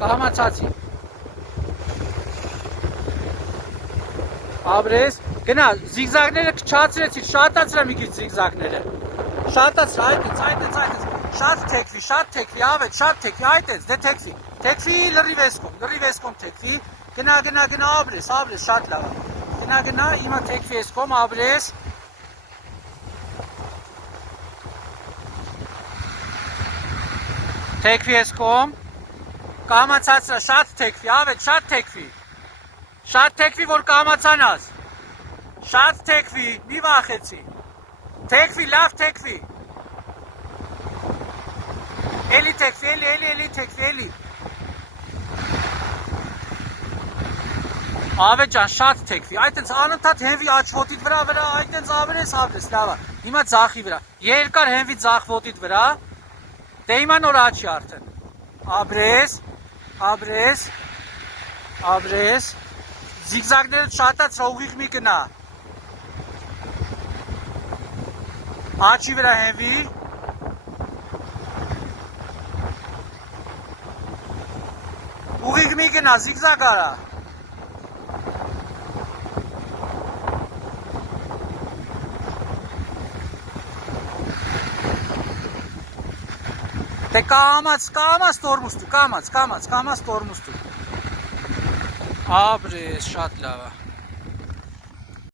Կհամացացի։ Ապրես, գնա, զիգզագները չացրեցի, շատացրա մի քիչ զիգզագները։ Շատացրա, այդպես, շատ թեքվի, ավետ, շատ թեքվի, այդպես, դե թեքվի։ Թեքվի լրիվ էսկոմ թեքվի։ Գնա, ապրես, շատ լավ է։ Գնա, հիմա թեքվի էսկոմ, ապրես։ Թեքվի էսկոմ։ Կհամացացրա, շատ թեքվի, ավետ, շատ թեքվի։ Շատ թեքվի, որ կհամացանաս։ Շատ թեքվի, մի վախեցի։ Թեքվի, լավ թեքվի։ Էլի թեքվի, էլի թեքվի, էլի։ Ավետ ջան, շատ թեքվի։ Այդտենց անընդհատ հենվի աջ ոտիդ վրա, այդտենց ապրես, լավ է։ Հիմա ձախի վրա։ Երկար հենվի ձախ ոտիդ վրա։ Դե հիմա նոր աչի արդեն։ Ապրես։ Զիգզագները շատացրա, ուղիղ մի գնա։ Աչի վրա հենվի։ Ուղիղ մի գնա, զիգզագ արա։ Դե կամաց տորմուստու, կամաց տորմուստու։ Ապրես, շատ լավ է։